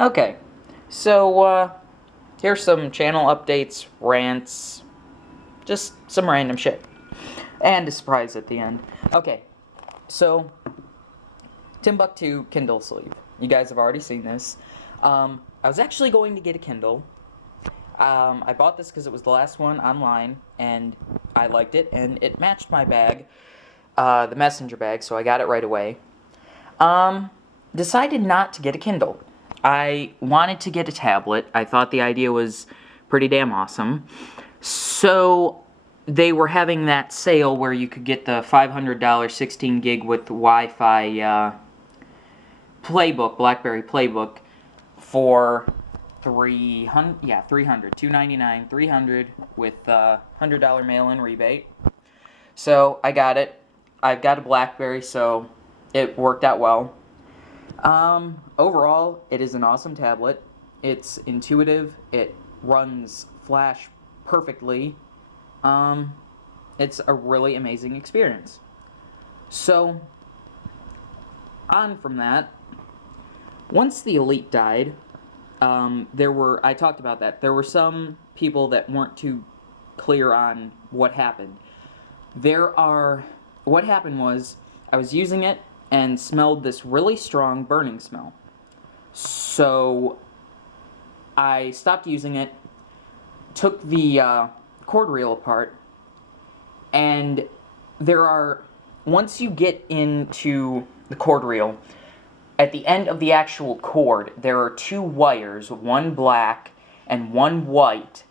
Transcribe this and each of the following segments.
Okay, so here's some channel updates, rants, just some random shit. And a surprise at the end. Okay, so Timbuktu Kindle sleeve. You guys have already seen this. I was actually going to get a Kindle. I bought this because it was the last one online, and I liked it, and it matched my bag, the messenger bag, so I got it right away. Decided not to get a Kindle. I wanted to get a tablet. I thought the idea was pretty damn awesome. So they were having that sale where you could get the $500 16 gig with Wi-Fi playbook, BlackBerry playbook, for 300, $299, 300 with $100 mail-in rebate. So I got it. I've got a BlackBerry, so it worked out well. Overall, it is an awesome tablet. It's intuitive. It runs Flash perfectly. It's a really amazing experience. So, on from that, once the Elite died, I talked about that. There were some people that weren't too clear on what happened. What happened was, I was using it and smelled this really strong burning smell. So, I stopped using it, took the cord reel apart, and once you get into the cord reel, at the end of the actual cord, there are two wires, one black and one white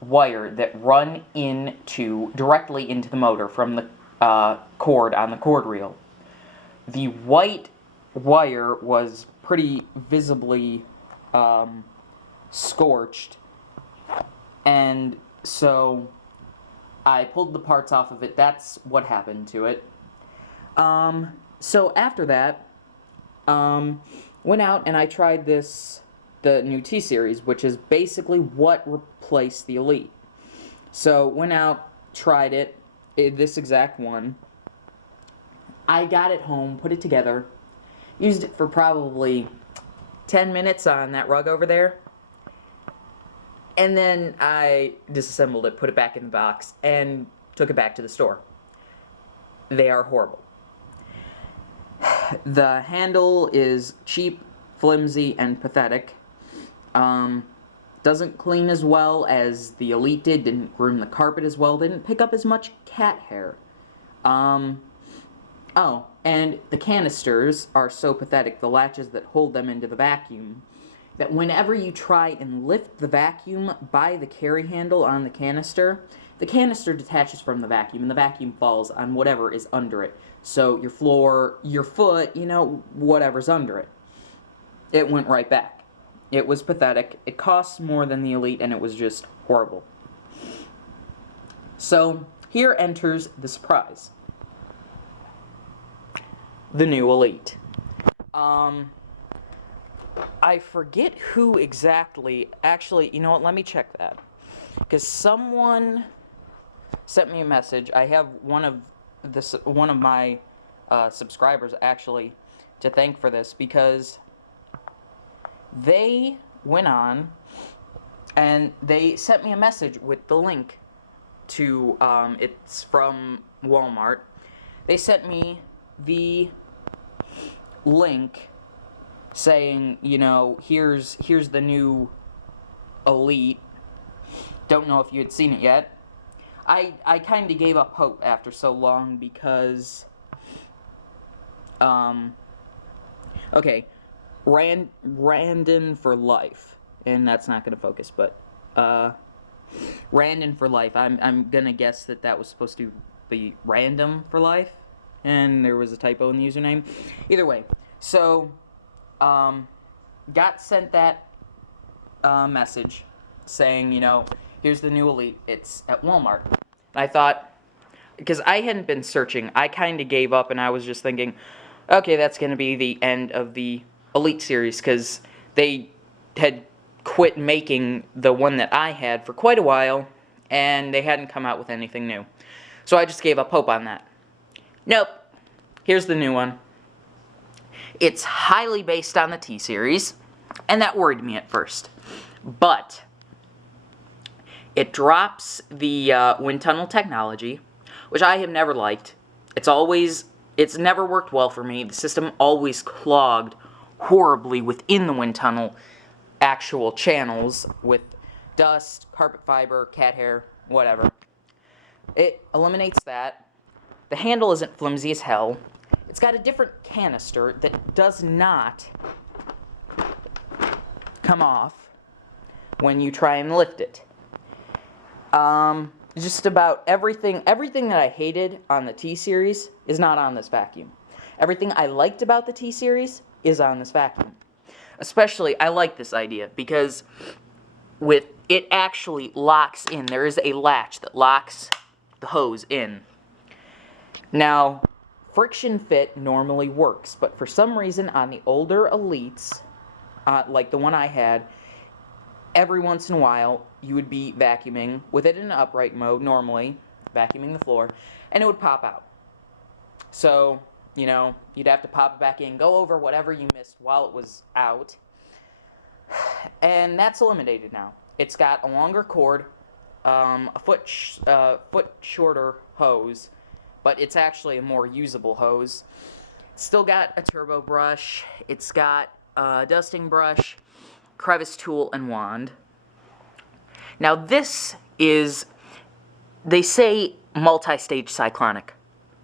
wire that run directly into the motor from the cord on the cord reel. The white wire was pretty visibly scorched, and so I pulled the parts off of it. That's what happened to it. So after that, went out and I tried the new T-Series, which is basically what replaced the Elite. So went out, tried it, this exact one. I got it home, put it together, used it for probably 10 minutes on that rug over there, and then I disassembled it, put it back in the box, and took it back to the store. They are horrible. The handle is cheap, flimsy, and pathetic. Doesn't clean as well as the Elite did, didn't groom the carpet as well, didn't pick up as much cat hair. Oh, and the canisters are so pathetic, the latches that hold them into the vacuum, that whenever you try and lift the vacuum by the carry handle on the canister detaches from the vacuum, and the vacuum falls on whatever is under it. So your floor, your foot, whatever's under it. It went right back. It was pathetic. It costs more than the Elite, and it was just horrible. So, here enters the surprise. The new Elite. I forget who exactly. Actually, you know what? Let me check that. Because someone sent me a message. I have one of my subscribers actually to thank for this, because they went on and they sent me a message with the link to it's from Walmart. They sent me the link saying, here's the new Elite. Don't know if you had seen it yet. I kind of gave up hope after so long because, okay, Randon for life, and that's not going to focus, but, Randon for life, I'm going to guess that was supposed to be random for life, and there was a typo in the username. Either way, so, got sent that, message saying, here's the new Elite, it's at Walmart. And I thought, because I hadn't been searching, I kind of gave up, and I was just thinking, okay, that's going to be the end of the Elite series, because they had quit making the one that I had for quite a while, and they hadn't come out with anything new. So I just gave up hope on that. Nope. Here's the new one. It's highly based on the T-Series. And that worried me at first. But it drops the wind tunnel technology, which I have never liked. It's never worked well for me. The system always clogged horribly within the wind tunnel actual channels with dust, carpet fiber, cat hair, whatever. It eliminates that. The handle isn't flimsy as hell. It's got a different canister that does not come off when you try and lift it. Just about everything that I hated on the T-Series is not on this vacuum. Everything I liked about the T-Series is on this vacuum. Especially, I like this idea because with it actually locks in. There is a latch that locks the hose in. Now, friction fit normally works, but for some reason on the older Elites, like the one I had, every once in a while you would be vacuuming with it in upright mode normally, vacuuming the floor, and it would pop out. So, you know, you'd have to pop it back in, go over whatever you missed while it was out, and that's eliminated now. It's got a longer cord, a foot shorter hose, but it's actually a more usable hose. It's still got a turbo brush. It's got a dusting brush, crevice tool, and wand. Now this is, they say multi-stage cyclonic.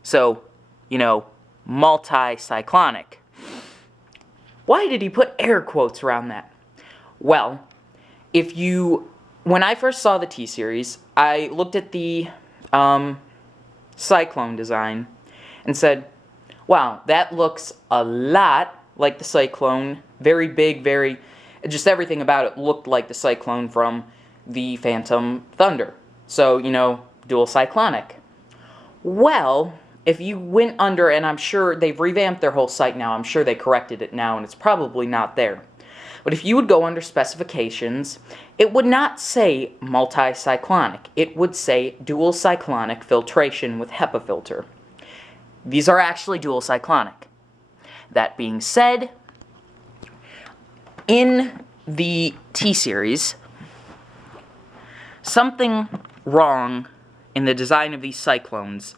So, you know, multi-cyclonic. Why did he put air quotes around that? Well, when I first saw the T-Series, I looked at the Cyclone design and said, wow, that looks a lot like the Cyclone. Very big, just everything about it looked like the Cyclone from the Phantom Thunder. So, you know, dual cyclonic. Well, if you went under, and I'm sure they've revamped their whole site now, I'm sure they corrected it now, and it's probably not there. But if you would go under specifications, it would not say multi-cyclonic. It would say dual cyclonic filtration with HEPA filter. These are actually dual cyclonic. That being said, in the T-Series, something wrong in the design of these Cyclones.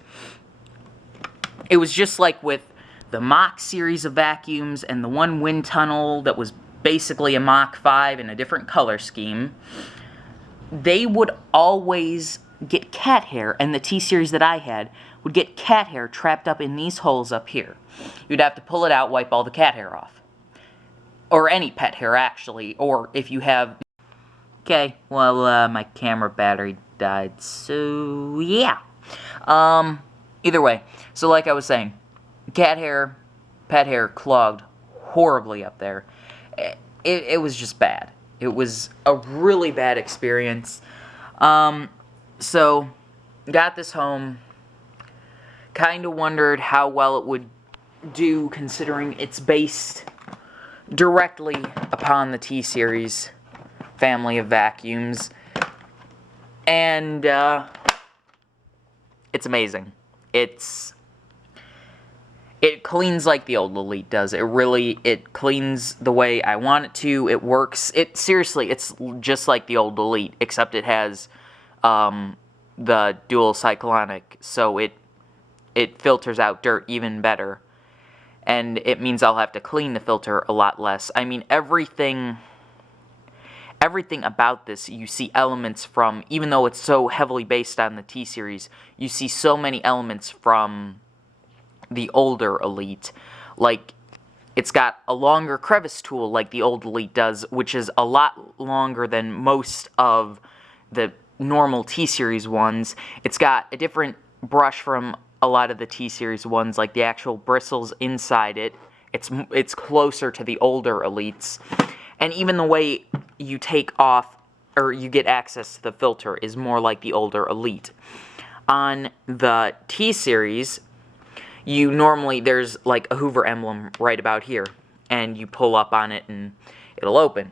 It was just like with the Mach series of vacuums and the one wind tunnel that was basically a Mach 5 in a different color scheme. They would always get cat hair, and the T-Series that I had would get cat hair trapped up in these holes up here. You'd have to pull it out, wipe all the cat hair off. Or any pet hair, actually. Or if you have... Okay, well, my camera battery died, so yeah. Either way, so like I was saying, cat hair, pet hair clogged horribly up there. It was just bad. It was a really bad experience. So, got this home, kind of wondered how well it would do considering it's based directly upon the T-Series family of vacuums. And, it's amazing. It cleans like the old Elite does. It cleans the way I want it to. It works. Seriously, it's just like the old Elite, except it has the dual cyclonic, so it filters out dirt even better. And it means I'll have to clean the filter a lot less. I mean, everything about this, you see elements from, even though it's so heavily based on the T-Series, you see so many elements from the older Elite. Like, it's got a longer crevice tool like the old Elite does, which is a lot longer than most of the normal T-Series ones. It's got a different brush from a lot of the T-Series ones, like the actual bristles inside it. It's closer to the older Elites. And even the way you take off, or you get access to the filter, is more like the older Elite. On the T-Series, there's like a Hoover emblem right about here, and you pull up on it and it'll open.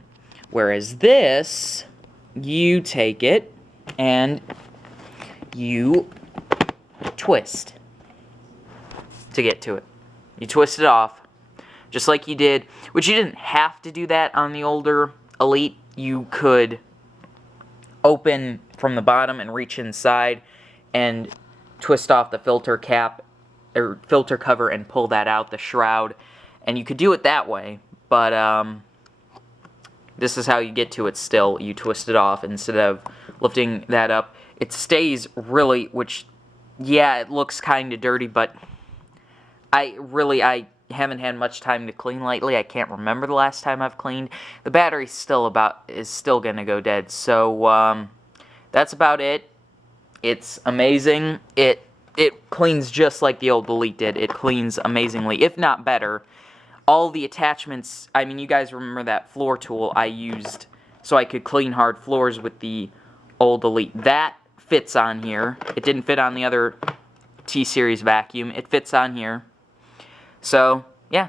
Whereas this, you take it and you twist to get to it. You twist it off, just like you did, which you didn't have to do that on the older Elite. You could open from the bottom and reach inside and twist off the filter cap or filter cover and pull that out, the shroud, and you could do it that way, but this is how you get to it still. You twist it off instead of lifting that up. It stays really, which, yeah, it looks kind of dirty, but I haven't had much time to clean lately. I can't remember the last time I've cleaned. The battery's still gonna go dead, so that's about it. It's amazing. It cleans just like the old Elite did. It cleans amazingly, if not better. All the attachments, I mean, you guys remember that floor tool I used so I could clean hard floors with the old Elite. That fits on here. It didn't fit on the other T-Series vacuum. It fits on here. So, yeah,